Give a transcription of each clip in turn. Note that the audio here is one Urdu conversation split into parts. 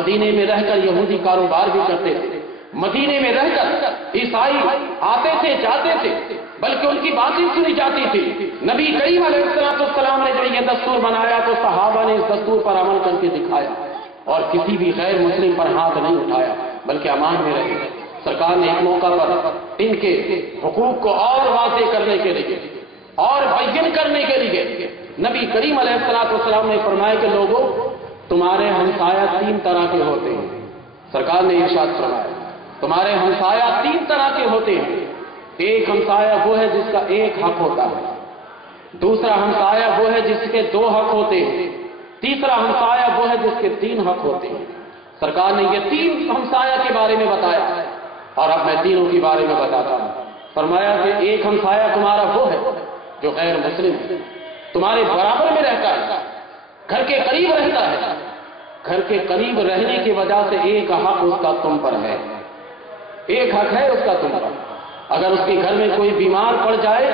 مدینے میں رہ کر یہودی کاروبار بھی کرتے تھے، مدینے میں رہ کر عیسائی آتے تھے جاتے تھے، بلکہ ان کی باتیں سنی جاتی تھی۔ نبی کریم علیہ السلام نے جب یہ دستور بنایا تو صحابہ نے اس دستور پر عمل کر کے دکھایا اور کسی بھی غیر مسلم پر ہاتھ نہیں اٹھایا، بلکہ امان میں رہے۔ سرکار نے ایک موقع پر ان کے حقوق کو اور واضح کرنے کے لیے اور بیان کرنے کے لیے نبی کریم علیہ السلام نے فرمایا کہ لوگوں، تمہارے ہمسایہ 3 طرح کے ہوتے ہیں۔ سرکار نے ارشاد فرمایا تمہارے ہمسایہ 3 طرح کے ہوتے ہیں۔ ایک ہمسایہ وہ ہے جس کا ایک حق ہوتا ہے، دوسرا ہمسایہ وہ ہے جس کے 2 حق ہوتے ہیں، تیسرا ہمسایہ وہ ہے جس کے 3 حق ہوتے ہیں۔ سرکار نے یہ 3 ہمسایہ کے بارے میں بتایا اور اب میں تینوں کے بارے میں بتاتا ہوں۔ فرمایا کہ ایک ہمسایہ تمہارا وہ ہے جو غیر مسلم ہے، تمہارے برابر میں رہتا ہے، گھر کے قریب رہتا ہے، گھر کے قریب رہنے کی وجہ سے ایک حق اس کا تم پر ہے، ایک حق ہے اس کا تم پر۔ اگر اس کے گھر میں کوئی بیمار پڑ جائے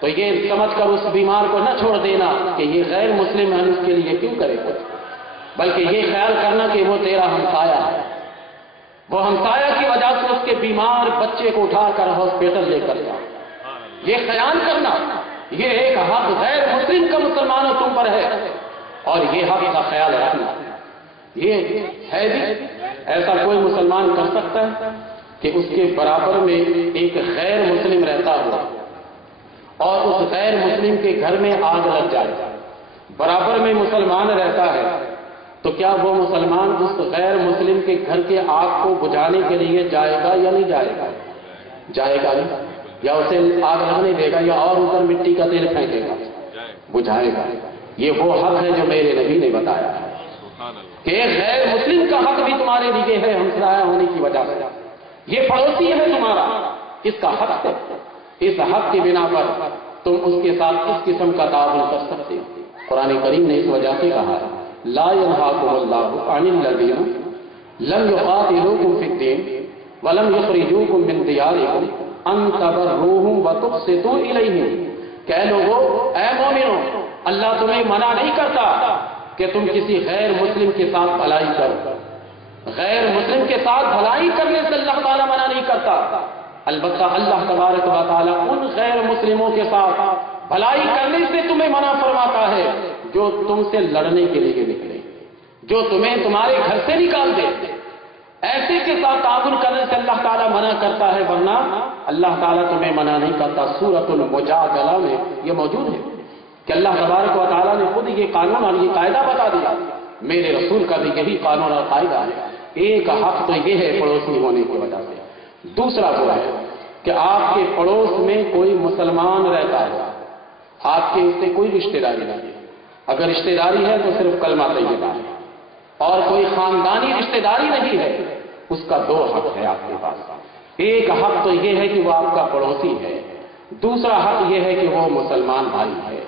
تو یہ سمجھ کر اس بیمار کو نہ چھوڑ دینا کہ یہ غیر مسلم ہے، اس کے لیے کیوں کرے کچھ، بلکہ یہ خیال کرنا کہ وہ تیرا ہمسایہ ہے، وہ ہمسایہ کی وجہ سے اس کے بیمار بچے کو اٹھا کر ہاسپٹل لے کر جاؤ، یہ خیال کرنا، یہ ایک حق غیر مسلم کا مسلمانوں تم پر ہے اور یہ حق کا خیال رکھنا۔ یہ ہے بھی ایسا کوئی مسلمان کر سکتا ہے کہ اس کے برابر میں ایک غیر مسلم رہتا ہو اور اس غیر مسلم کے گھر میں آگ لگ جائے، برابر میں مسلمان رہتا ہے تو کیا وہ مسلمان اس غیر مسلم کے گھر کے آگ کو بجھانے کے لیے جائے گا یا نہیں جائے گا؟ جائے گا نہیں، یا اسے آگ لگنے دے گا یا اور اوپر مٹی کا تیل پھینکے گا؟ بجھائے گا۔ یہ وہ حق ہے جو میرے نبی نے بتایا ہے کہ غیر مسلم کا حق بھی تمہارے لیے ہے ہمسایہ ہونے کی وجہ سے، یہ پڑوسی ہے تمہارا، اس کا حق ہے، اس حق کی بنا پر تم اس کے ساتھ اس قسم کا تعاون کر سکتے ہو۔ قرآن کریم نے اس وجہ سے کہا لا ينهاكم الله عن الذين لم يقاتلوكم في الدين ولم يخرجوكم من دياركم ان تبروهم وتقسطوا اليهم۔ کہ لوگو، اے مومنو، اللہ تمہیں منع نہیں کرتا کہ تم کسی غیر مسلم کے ساتھ بھلائی کرو، غیر مسلم کے ساتھ بھلائی کرنے سے اللہ تعالیٰ منع نہیں کرتا، البتہ اللہ تبارک و تعالیٰ ان غیر مسلموں کے ساتھ بھلائی کرنے سے تمہیں منع فرماتا ہے جو تم سے لڑنے کے لیے نکلے، جو تمہیں تمہارے گھر سے نکال دے، ایسے کے ساتھ تعاون کرنے سے اللہ تعالیٰ منع کرتا ہے، ورنہ اللہ تعالیٰ تمہیں منع نہیں کرتا۔ سورۃ المجادلہ میں یہ موجود ہے کہ اللہ تبارک و تعالیٰ نے خود یہ قانون اور یہ قاعدہ بتا دیا، میرے رسول کا بھی یہی قانون اور قاعدہ ہے۔ ایک حق تو یہ ہے پڑوسی ہونے کی وجہ سے، دوسرا وہ ہے کہ آپ کے پڑوس میں کوئی مسلمان رہتا ہے، آپ کے اس سے کوئی رشتہ داری نہیں ہے، اگر رشتہ داری ہے تو صرف کلمہ طیبہ ہے، اور کوئی خاندانی رشتہ داری نہیں ہے، اس کا 2 حق ہے آپ کے پاس۔ ایک حق تو یہ ہے کہ وہ آپ کا پڑوسی ہے، دوسرا حق یہ ہے کہ وہ مسلمان بھائی ہے،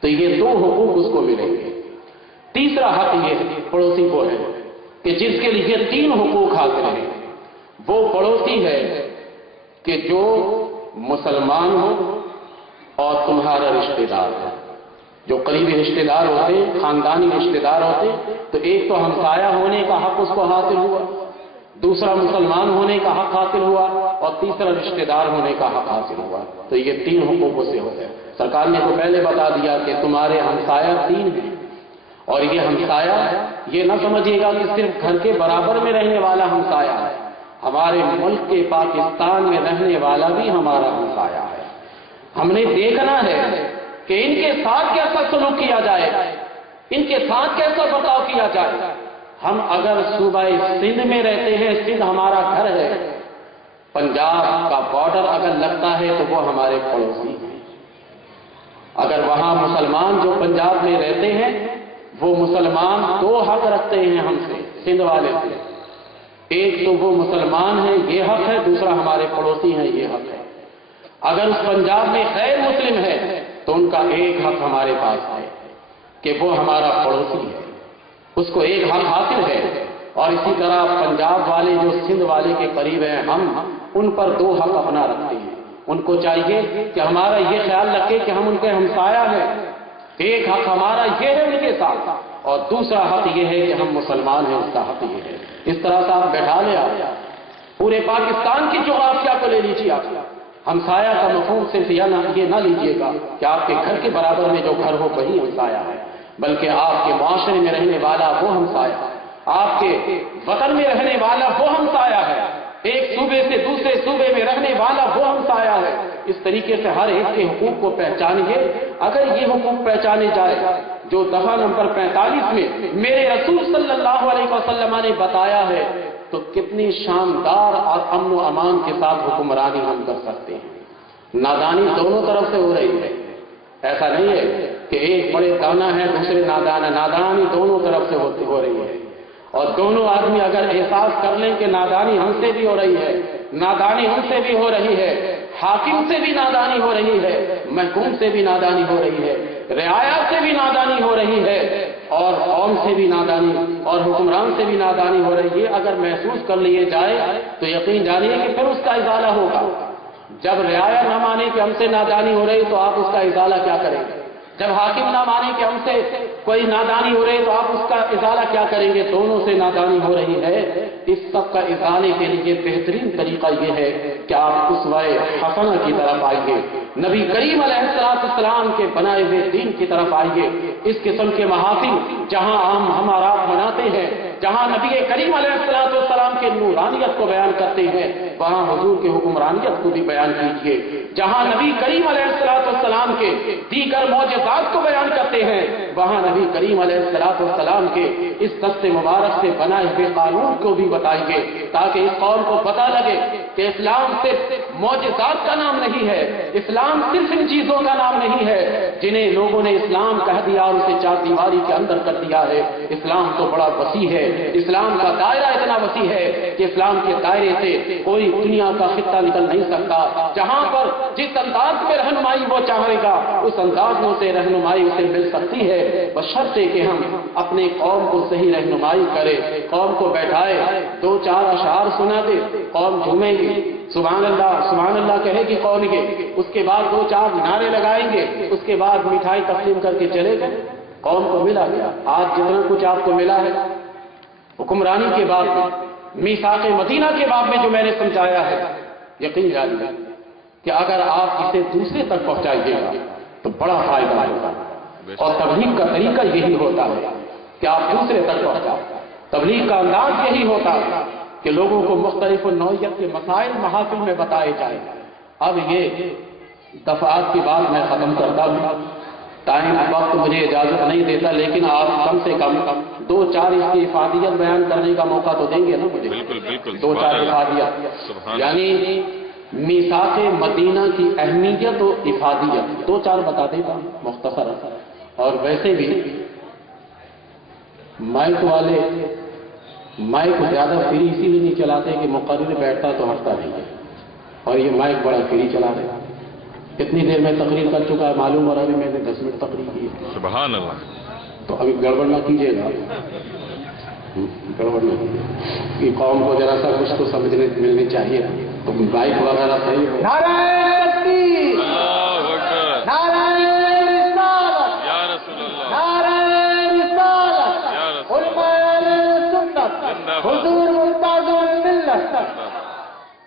تو یہ 2 حقوق اس کو ملیں گے۔ تیسرا حق یہ ہے پڑوسی کو ہے کہ جس کے لیے 3 حقوق حاصل ہیں، وہ پڑوسی ہے کہ جو مسلمان ہو اور تمہارا رشتہ دار ہے۔ جو قریبی رشتہ دار ہوتے ہیں، خاندانی رشتہ دار ہوتے ہیں، تو ایک تو ہمسایہ ہونے کا حق اس کو حاصل ہوا، دوسرا مسلمان ہونے کا حق حاصل ہوا اور تیسرا رشتہ دار ہونے کا حق حاصل ہوا، تو یہ 3 حقوق سے ہوتے ہیں۔ سرکار نے تو پہلے بتا دیا کہ تمہارے ہمسایہ 3 ہیں، اور یہ ہمسایہ یہ نہ سمجھیے گا کہ صرف گھر کے برابر میں رہنے والا ہمسایہ ہے، ہمارے ملک کے پاکستان میں رہنے والا بھی ہمارا ہمسایہ ہے۔ ہم نے دیکھنا ہے کہ ان کے ساتھ کیسا سلوک کیا جائے، ان کے ساتھ کیسا برتاؤ کیا جائے۔ ہم اگر صوبہ سندھ میں رہتے ہیں، سندھ ہمارا گھر ہے، پنجاب کا بارڈر اگر لگتا ہے تو وہ ہمارے پڑوسی ہیں۔ اگر وہاں مسلمان جو پنجاب میں رہتے ہیں، وہ مسلمان 2 حق رکھتے ہیں ہم سے، سندھ والے سے، ایک تو وہ مسلمان ہیں یہ حق ہے، دوسرا ہمارے پڑوسی ہیں یہ حق ہے۔ اگر اس پنجاب میں غیر مسلم ہے تو ان کا ایک حق ہمارے پاس ہے کہ وہ ہمارا پڑوسی ہے، اس کو ایک حق حاصل ہے، اور اسی طرح پنجاب والے جو سندھ والے کے قریب ہیں، ہم ان پر 2 حق اپنا رکھتے ہیں۔ ان کو چاہیے کہ ہمارا یہ خیال رکھے کہ ہم ان کے ہمسایہ ہیں، ایک حق ہمارا یہ ہے ان کے ساتھ اور دوسرا حق یہ ہے کہ ہم مسلمان ہیں، اس کا حق یہ ہے۔ اس طرح سے آپ بیٹھا لیں، آپ پورے پاکستان کی جغرافیہ کو لے لیجیے، آپ ہمسایہ کا مفہوم صرف یہ نہ لیجیے گا کہ آپ کے گھر کے برابر میں جو گھر ہو وہی ہمسایہ ہے، بلکہ آپ کے معاشرے میں رہنے والا وہ ہمسایہ، آپ کے وطن میں رہنے والا وہ ہمسایہ ہے، ایک صوبے سے دوسرے صوبے میں رہنے والا وہ ہمسایہ ہے۔ اس طریقے سے ہر ایک کے حقوق کو پہچانیے۔ اگر یہ حقوق پہچانے جائے جو دفعہ نمبر 45 میں میرے رسول صلی اللہ علیہ وسلم نے بتایا ہے، تو کتنی شاندار اور امن و امان کے ساتھ حکمرانی ہم کر سکتے ہیں۔ نادانی دونوں طرف سے ہو رہی ہے، ایسا نہیں ہے کہ ایک بڑے دانا ہے دوسرے نادان ہے، نادانی دونوں طرف سے ہو رہی ہے، اور دونوں آدمی اگر احساس کر لیں کہ نادانی ہم سے بھی ہو رہی ہے، نادانی ہم سے بھی ہو رہی ہے، حاکم سے بھی نادانی ہو رہی ہے، محکوم سے بھی نادانی ہو رہی ہے، رعایا سے بھی نادانی ہو رہی ہے، اور قوم سے بھی نادانی اور حکمران سے بھی نادانی ہو رہی ہے، اگر محسوس کر لیے جائے تو یقین جانیے کہ پھر اس کا ازالہ ہوگا۔ جب رعایا نہ مانے کہ ہم سے نادانی ہو رہی تو آپ اس کا ازالہ کیا کریں گے؟ جب حاکم نہ مانے کہ ہم سے کوئی نادانی ہو رہی تو آپ اس کا ازالہ کیا کریں گے؟ دونوں سے نادانی ہو رہی ہے۔ اس سب کا ازالے کے لیے بہترین طریقہ یہ ہے کہ آپ اسوہ حسنہ کی طرف آئیے، نبی کریم علیہ السلام کے بنائے ہوئے دین کی طرف آئیے۔ اس قسم کے محافل جہاں ہم آرات مناتے ہیں، جہاں نبی کریم علیہ السلام کے نورانیت کو بیان کرتے ہیں، وہاں حضور کے حکمرانیت کو بھی بیان کیجیے۔ جہاں نبی کریم علیہ السلام کے دیگر معجزات کو بیان کرتے ہیں، وہاں نبی کریم علیہ السلام کے اس دست مبارک سے بنائے ہوئے قانون کو بھی بتائیے، تاکہ اس قوم کو پتہ لگے کہ اسلام صرف معجزات کا نام نہیں ہے، اسلام صرف ان چیزوں کا نام نہیں ہے جنہیں لوگوں نے اسلام کہہ دیا اور اسے چار دیواری کے اندر کر دیا ہے۔ اسلام تو بڑا وسیع ہے، اسلام کا دائرہ اتنا وسیع ہے کہ اسلام کے دائرے سے کوئی دنیا کا خطہ نکل نہیں سکتا۔ جہاں پر جس انداز میں رہنمائی وہ چاہے گا اس انداز میں اسے رہنمائی اسے مل سکتی ہے، بشرطے کہ ہم اپنے قوم کو صحیح رہنمائی کرے، قوم کو بیٹھائے، دو چار اشعار سنا دے، قوم جھومیں گی، سبحان اللہ کہے گی قوم کے، اس کے بعد دو چار نعرے لگائیں گے، اس کے بعد مٹھائی تقسیم کر کے چلے گئے۔ قوم کو ملا گیا آج جتنا کچھ آپ کو ملا ہے حکمرانی کے بعد میں، میثاق مدینہ کے بعد میں جو میں نے سمجھایا ہے، یقین جانیے کہ اگر آپ اسے دوسرے تک پہنچائیے گا تو بڑا فائدہ ہوگا، اور تبلیغ کا طریقہ یہی ہوتا ہے کہ آپ دوسرے تک پہنچاؤ۔ تبلیغ کا انداز یہی ہوتا ہے کہ لوگوں کو مختلف نوعیت کے مسائل محافل میں بتائے جائیں۔ اب یہ دفعات کی بات میں ختم کرتا ہوں، ٹائم وقت مجھے اجازت نہیں دیتا، لیکن آپ کم سے کم دو چار اس کی افادیت بیان کرنے کا موقع تو دیں گے نا مجھے؟ بالکل دو چار افادیت، یعنی میثاق مدینہ کی اہمیت و افادیت دو چار بتا دیتا ہوں مختصر۔ اور ویسے بھی مائک والے مائک زیادہ فری اسی لیے نہیں چلاتے کہ مقرر بیٹھتا تو ہٹتا نہیں ہے، اور یہ مائک بڑا فری چلا رہے۔ کتنی دیر میں تقریر کر چکا ہے معلوم ہو رہا ہے، میں نے 10 منٹ تقریر کی ہے۔ سبحان اللہ۔ تو ابھی گڑبڑ نہ کیجیے گا، گڑبڑ نہ کیجیے، یہ قوم کو ذرا سا کچھ تو سمجھنے ملنی چاہیے، تو بائک وغیرہ صحیح ہو۔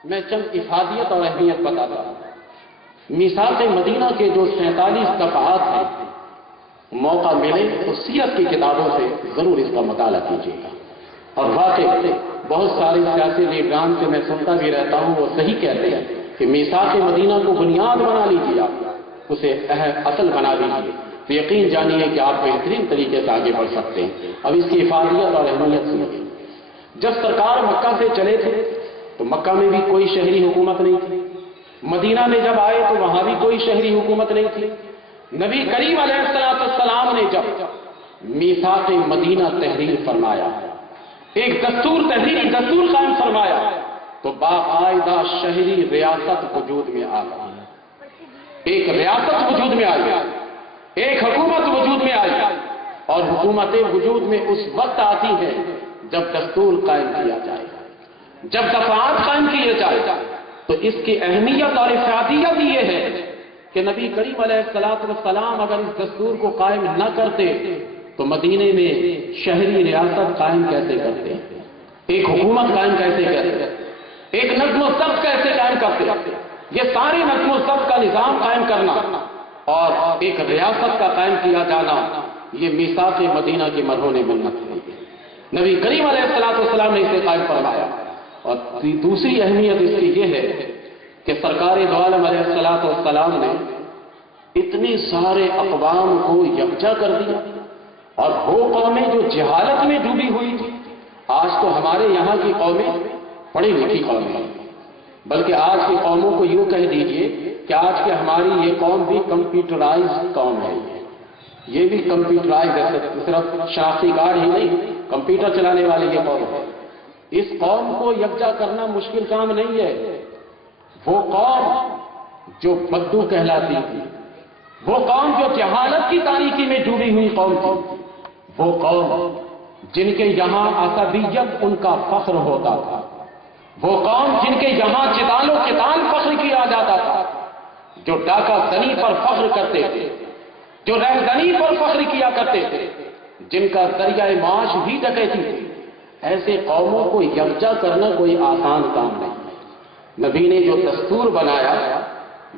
میں چند افادیت اور اہمیت بتاتا ہوں۔ میثاق مدینہ کے جو 47 دفعات ہیں، موقع ملے تو سیرت کی کتابوں سے ضرور اس کا مطالعہ کیجیے گا۔ اور واقعی بہت سارے سیاسی لیڈران سے میں سنتا بھی رہتا ہوں، وہ صحیح کہتے ہیں کہ میثاق مدینہ کو بنیاد بنا لیجیے، آپ اسے اصل بنا لیجیے، تو یقین جانیے کہ آپ بہترین طریقے سے آگے بڑھ سکتے ہیں۔ اب اس کی افادیت اور اہمیت سنیے۔ جب سرکار مکہ سے چلے تھے تو مکہ میں بھی کوئی شہری حکومت نہیں تھی، مدینہ میں جب آئے تو وہاں بھی کوئی شہری حکومت نہیں تھی۔ نبی کریم علیہ السلام نے جب میثاق مدینہ تحریر فرمایا، ایک تحریری دستور قائم فرمایا، تو باقاعدہ شہری ریاست وجود میں آ گئی، ایک ریاست وجود میں آئی، ایک حکومت وجود میں آئی، اور حکومتیں وجود میں اس وقت آتی ہیں جب دستور قائم کیا جائے، جب دفعات قائم کیے جائے۔ تو اس کی اہمیت اور افادیت یہ ہے کہ نبی کریم علیہ السلام اگر اس دستور کو قائم نہ کرتے تو مدینے میں شہری ریاست قائم کیسے کرتے، ایک حکومت قائم کیسے کرتے، ایک نظم و ضبط کیسے قائم کرتے؟ یہ سارے نظم و ضبط کا نظام قائم کرنا اور ایک ریاست کا قائم کیا جانا، یہ میثاق مدینہ کی مرہون منت ہے۔ نبی کریم علیہ السلام نے اسے قائم فرمایا۔ اور دوسری اہمیت اس کی یہ ہے کہ سرکار دو عالم علیہ السلام نے اتنے سارے اقوام کو یکجا کر دیا، اور وہ قومیں جو جہالت میں ڈوبی ہوئی تھی، آج تو ہمارے یہاں کی قومیں بڑی لکھی قومیں ہیں، بلکہ آج کی قوموں کو یوں کہہ دیجئے کہ آج کے ہماری یہ قوم بھی کمپیوٹرائز قوم ہے، یہ بھی کمپیوٹرائز ہے، صرف شناختی کارڈ ہی نہیں، کمپیوٹر چلانے والی یہ قوم ہے۔ اس قوم کو یکجا کرنا مشکل کام نہیں ہے۔ وہ قوم جو بدو کہلاتی تھی، وہ قوم جو جہالت کی تاریکی میں ڈوبی ہوئی قوم تھی، وہ قوم جن کے یہاں عصبیت ان کا فخر ہوتا تھا، وہ قوم جن کے یہاں جدال و قتال فخر کیا جاتا تھا، جو ڈاکہ زنی پر فخر کرتے تھے، جو رہزنی پر فخر کیا کرتے تھے، جن کا ذریعہ معاش بھی ڈکیتی تھی، ایسے قوموں کو یکجا کرنا کوئی آسان کام نہیں۔ نبی نے جو دستور بنایا،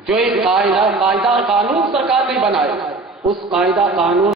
جو ایک قاعدہ قانون سرکار نے بنایا، اس قاعدہ قانون